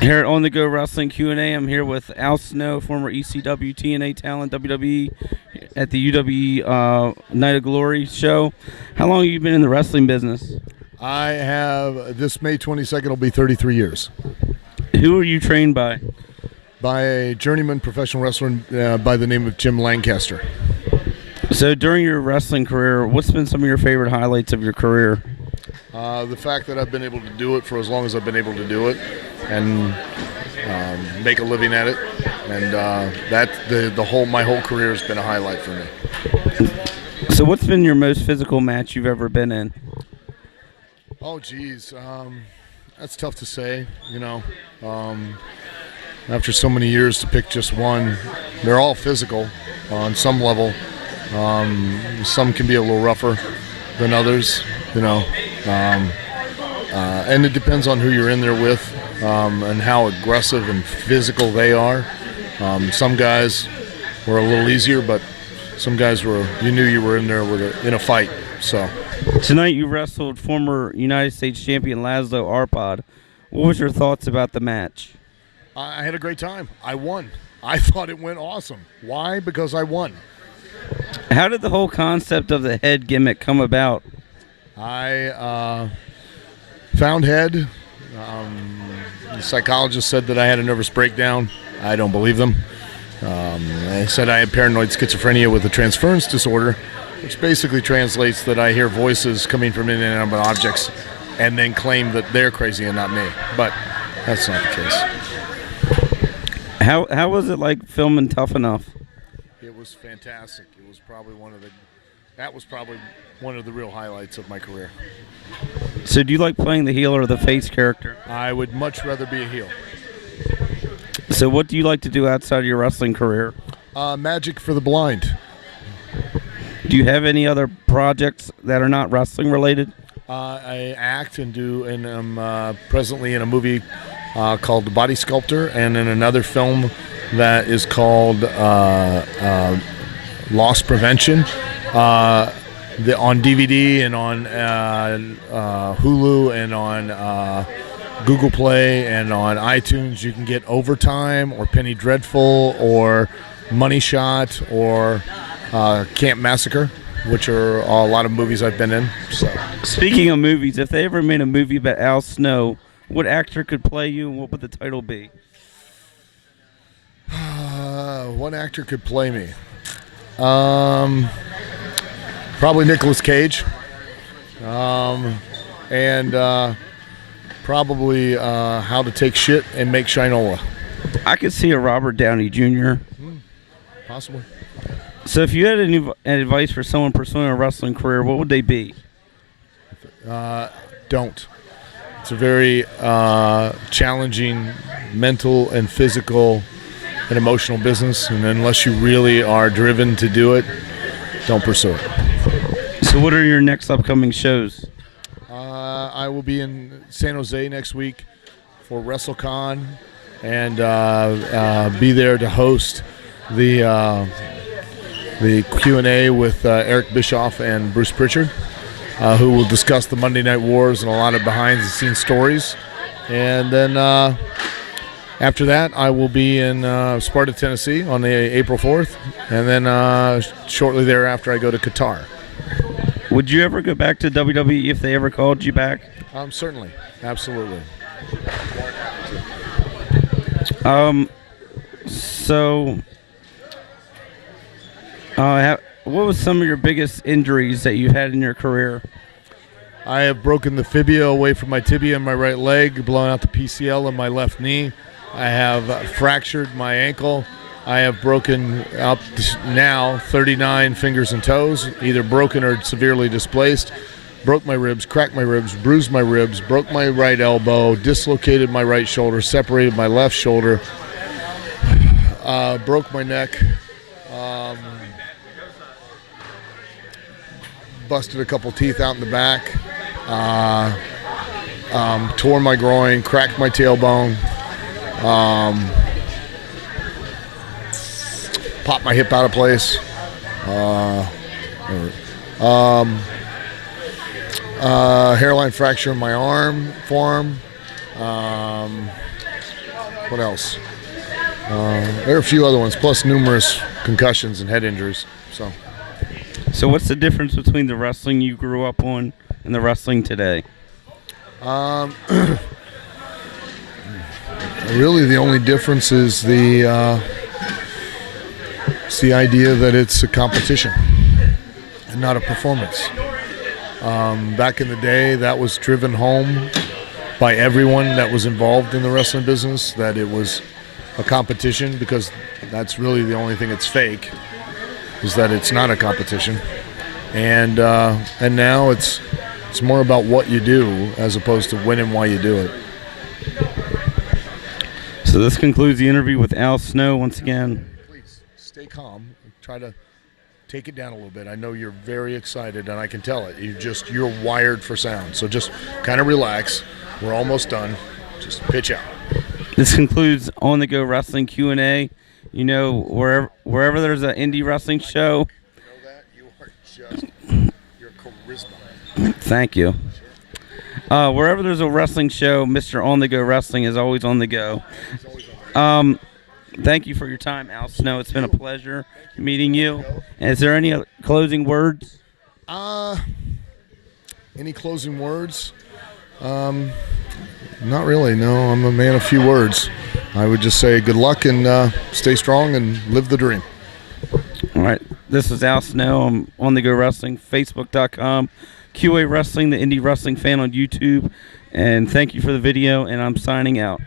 Here at On The Go Wrestling Q&A, I'm here with Al Snow, former ECW TNA talent, WWE, at the UWE Night of Glory show. How long have you been in the wrestling business? I have, this May 22nd will be 33 years. Who are you trained by? By a journeyman professional wrestler by the name of Jim Lancaster. So during your wrestling career, what's been some of your favorite highlights of your career? The fact that I've been able to do it for as long as I've been able to do it and make a living at it. And my whole career has been a highlight for me. So what's been your most physical match you've ever been in? Oh, geez. That's tough to say, after so many years to pick just one. They're all physical on some level. Some can be a little rougher than others, and it depends on who you're in there with and how aggressive and physical they are. Some guys were a little easier, but some guys you knew you were in there in a fight. So tonight you wrestled former United States champion Laszlo Arpad. What was your thoughts about the match? I had a great time. I won. I thought it went awesome. Why? Because I won. How did the whole concept of the head gimmick come about? I found head. The psychologist said that I had a nervous breakdown. I don't believe them. They said I had paranoid schizophrenia with a transference disorder, which basically translates that I hear voices coming from inanimate objects and then claim that they're crazy and not me. But that's not the case. How was it like filming Tough Enough? It was fantastic. It was probably that was probably one of the real highlights of my career. So do you like playing the heel or the face character? I would much rather be a heel. So what do you like to do outside of your wrestling career? Magic for the blind. Do you have any other projects that are not wrestling related? I act and I'm presently in a movie called The Body Sculptor, and in another film that is called Loss Prevention. On DVD and on Hulu and on Google Play and on iTunes, you can get Overtime or Penny Dreadful or Money Shot or Camp Massacre, which are a lot of movies I've been in. So, speaking of movies, if they ever made a movie about Al Snow, what actor could play you and what would the title be? What actor could play me? Probably Nicolas Cage. And probably How to Take Shit and Make Shinola. I could see a Robert Downey Jr. Possibly. So if you had any advice for someone pursuing a wrestling career, what would they be? Don't. It's a very challenging mental and physical and emotional business, and unless you really are driven to do it, don't pursue it. So what are your next upcoming shows? I will be in San Jose next week for WrestleCon and be there to host the Q&A with Eric Bischoff and Bruce Pritchard, who will discuss the Monday Night Wars and a lot of behind-the-scenes stories. And then after that, I will be in Sparta, Tennessee on the April 4th. And then shortly thereafter, I go to Qatar. Would you ever go back to WWE if they ever called you back? Certainly. Absolutely. What was some of your biggest injuries that you had in your career? I have broken the fibia away from my tibia in my right leg, blown out the PCL in my left knee. I have fractured my ankle. I have broken up now 39 fingers and toes, either broken or severely displaced. Broke my ribs, cracked my ribs, bruised my ribs, broke my right elbow, dislocated my right shoulder, separated my left shoulder, broke my neck, busted a couple teeth out in the back, tore my groin, cracked my tailbone, popped my hip out of place, hairline fracture in my forearm, What else? There are a few other ones, plus numerous concussions and head injuries. So what's the difference between the wrestling you grew up on and the wrestling today? Really, the only difference is the idea that it's a competition and not a performance. Back in the day, that was driven home by everyone that was involved in the wrestling business, that it was a competition, because that's really the only thing that's fake, is that it's not a competition. And now it's more about what you do as opposed to when and why you do it. So this concludes the interview with Al Snow once again. Please stay calm. Try to take it down a little bit. I know you're very excited, and I can tell it. You're wired for sound. So just kind of relax. We're almost done. Just pitch out. This concludes On the Go Wrestling Q&A. You know, wherever there's an indie wrestling show. You know that? You are just your charisma. Thank you. Wherever there's a wrestling show, Mr. On the Go Wrestling is always on the go. Thank you for your time, Al Snow. It's been a pleasure meeting you. And is there any closing words? Any closing words? Not really, no. I'm a man of few words. I would just say good luck and stay strong and live the dream. All right. This is Al Snow. I'm On the Go Wrestling, Facebook.com, QA Wrestling, the Indie Wrestling Fan on YouTube. And thank you for the video, and I'm signing out.